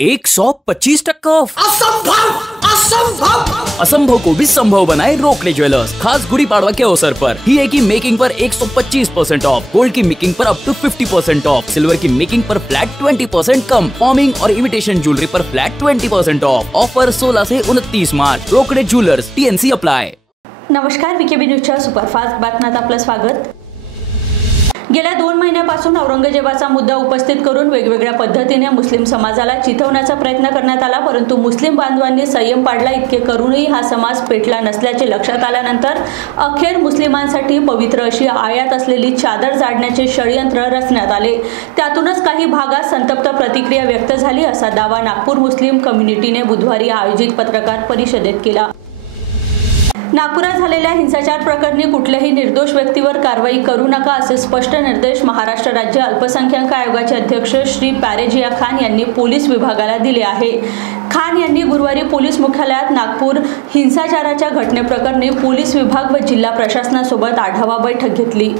125% of. असंभव असंभव असंभव को भी संभव बनाए रोकड़े ज्वेलर्स। खास गुड़ी पाड़वा के अवसर पर हीरे की मेकिंग पर 125% ऑफ, गोल्ड की मेकिंग पर अप टू 50% ऑफ, सिल्वर की मेकिंग पर फ्लैट 20% कम, फॉर्मिंग और इमिटेशन ज्वेलरी पर फ्लॅट 20% ऑफ। ऑफर 16 से 29 मार्च। Rokade jewellers, TNC apply. नमस्कार, VKB न्यूजच्या सुपरफास्ट बातम्यात आपलं स्वागत। गेल्या 2 महिन्यापासून औरंगजेबाचा मुद्दा उपस्थित करून वेगवेगळ्या पद्धतीने मुस्लिम समाजाला चिथवण्याचा प्रयत्न करण्यात आला, परंतु मुस्लिम बांधवांनी संयम पाळला। इतके करूनही हा समाज पेटला नसल्याचे लक्षात आल्यानंतर अखेर मुस्लिमांसाठी पवित्र अशी आयात असलेली चादर जाडण्याचे षडयंत्र रचण्यात आले। त्यातूनच काही भागात संतप्त प्रतिक्रिया व्यक्त झाली, असा दावा नागपूर मुस्लिम कम्युनिटीने बुधवारी आयोजित पत्रकार परिषदेत केला। नागपुरात झालेल्या हिंसाचार प्रकरणी कुठल्याही निर्दोष व्यक्तीवर कारवाई करू नका, असे स्पष्ट निर्देश महाराष्ट्र राज्य अल्पसंख्याक आयोगाचे अध्यक्ष श्री पॅरेजिया खान यांनी पोलीस विभागाला दिले आहे। खान यांनी गुरुवारी पोलीस मुख्यालयात नागपूर हिंसाचाराच्या घटनेप्रकरणी पोलीस विभाग व जिल्हा प्रशासनासोबत आढावा बैठक घेतली।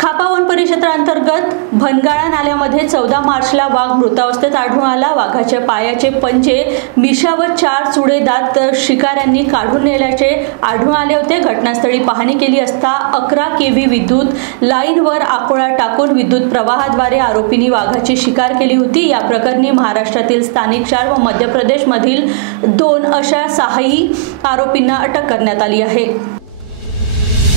खापा वन परिक्षेत्रांतर्गत भनगाळा नाल्यामध्ये 14 मार्चला वाघ मृतावस्थेत आढळून आला। वाघाच्या पायाचे पंजे, मिशा व 4 चुडे दात शिकाऱ्यांनी काढून नेल्याचे आढळून आले होते। घटनास्थळी पाहणी केली असता 11 kV विद्युत लाईनवर आकोळा टाकून विद्युत प्रवाहाद्वारे आरोपींनी वाघाची शिकार केली होती। या प्रकरणी महाराष्ट्रातील स्थानिक 4 व मध्य प्रदेशमधील 2 अशा 6 आरोपींना अटक करण्यात आली आहे।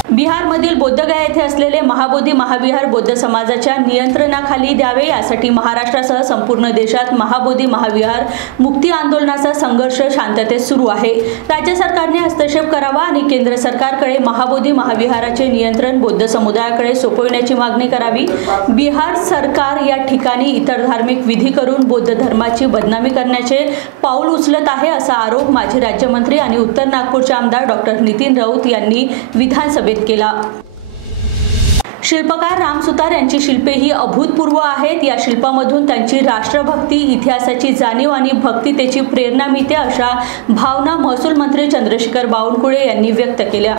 बिहारमधील बोधगया येथे असलेले महाबोधी महाविहार बौद्ध समाजाच्या नियंत्रणाखाली द्यावे, यासाठी महाराष्ट्रासह संपूर्ण देशात महाबोधी महाविहार मुक्ती आंदोलनाचा संघर्ष शांततेत सुरू आहे। राज्य सरकारने हस्तक्षेप करावा आणि केंद्र सरकारकडे महाबोधी महाविहाराचे नियंत्रण बौद्ध समुदायाकडे सोपविण्याची मागणी करावी। बिहार सरकार या ठिकाणी इतर धार्मिक विधी करून बौद्ध धर्माची बदनामी करण्याचे पाऊल उचलत आहे, असा आरोप माजी राज्यमंत्री आणि उत्तर नागपूरचे आमदार डॉ. नितीन राऊत यांनी विधानसभेत केला। शिल्पकार राम सुतार यांची शिल्पे ही अभूतपूर्व आहेत। या शिल्पामधून त्यांची राष्ट्रभक्ती, इतिहासाची जाणीव आणि भक्तितेची प्रेरणा मिळते, अशा भावना महसूल मंत्री चंद्रशेखर बावनकुळे यांनी व्यक्त केल्या।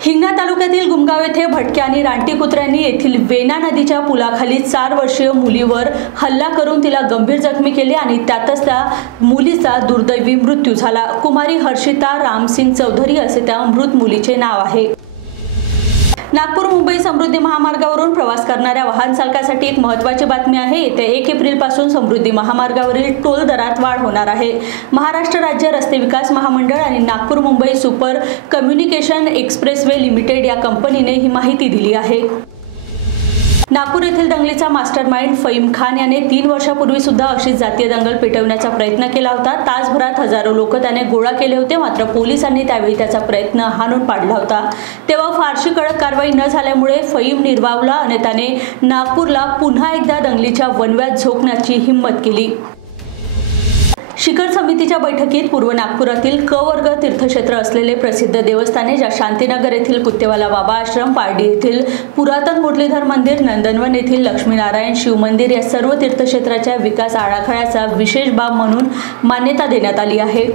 हिंगणा तालुक्यातील गुमगाव येथे भटक्या आणि रानटी कुत्र्यांनी येथील वेना नदीच्या पुलाखाली 4 वर्षीय मुलीवर हल्ला करून तिला गंभीर जखमी केले आणि त्यातच त्या मुलीचा दुर्दैवी मृत्यू झाला। कुमारी हर्षिता रामसिंग चौधरी असे त्या मृत मुलीचे नाव आहे। नागपूर मुंबई समृद्धी महामार्गावरून प्रवास करणाऱ्या वाहन चालकासाठी एक महत्त्वाची बातमी आहे। येत्या 1 एप्रिल पासून समृद्धी महामार्गावरील टोल दरात वाढ होणार आहे। महाराष्ट्र राज्य रस्ते विकास महामंडळ आणि Nagpur Mumbai super communication expressway limited या कंपनीने ही माहिती दिली आहे। नागपूर येथील दंगलीचा मास्टरमाइंड फहीम खान याने 3 वर्षापूर्वी सुद्धा अशीच जातीय दंगल पेटवण्याचा प्रयत्न केला होता। तासभरात हजारो लोक त्याने गोळा केले होते, मात्र पोलिसांनी त्यावेळी त्याचा प्रयत्न हाणून पाडला होता। तेव्हा फारशी कडक कारवाई न झाल्यामुळे फहीम निर्वावला आणि त्याने नागपूरला पुन्हा एकदा दंगलीच्या वणव्यात झोकण्याची हिंमत केली। शिखर समितीच्या बैठकीत पूर्व नागपुरातील क वर्ग तीर्थक्षेत्र असलेले प्रसिद्ध देवस्थाने, ज्या शांतीनगर येथील कुत्तेवाला बाबा आश्रम, पारडी येथील पुरातन मुरलीधर मंदिर, नंदनवन येथील लक्ष्मीनारायण शिव मंदिर या सर्व तीर्थक्षेत्राच्या विकास आराखड्याचा विशेष बाब म्हणून मान्यता देण्यात आली आहे।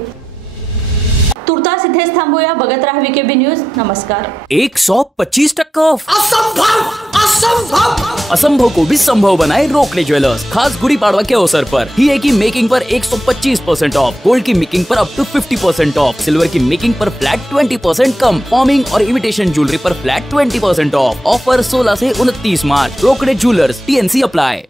तुर्तास इथेच थांबूया। बघत रहा VKB न्यूज। नमस्कार। 125% ऑफ। असंभव असंभव असंभव को भी संभव बनाए रोकड़े ज्वेलर्स। खास गुड़ी पाड़वा के अवसर पर हीरे की मेकिंग पर 125% ऑफ, गोल्ड की मेकिंग पर अप टू 50% ऑफ, सिल्वर की मेकिंग पर फ्लैट 20% कम, फॉर्मिंग और इमिटेशन ज्वेलरी पर फ्लैट 20% ऑफ। ऑफर 16 से 29 मार्च। Rokade jewellers, TNC apply.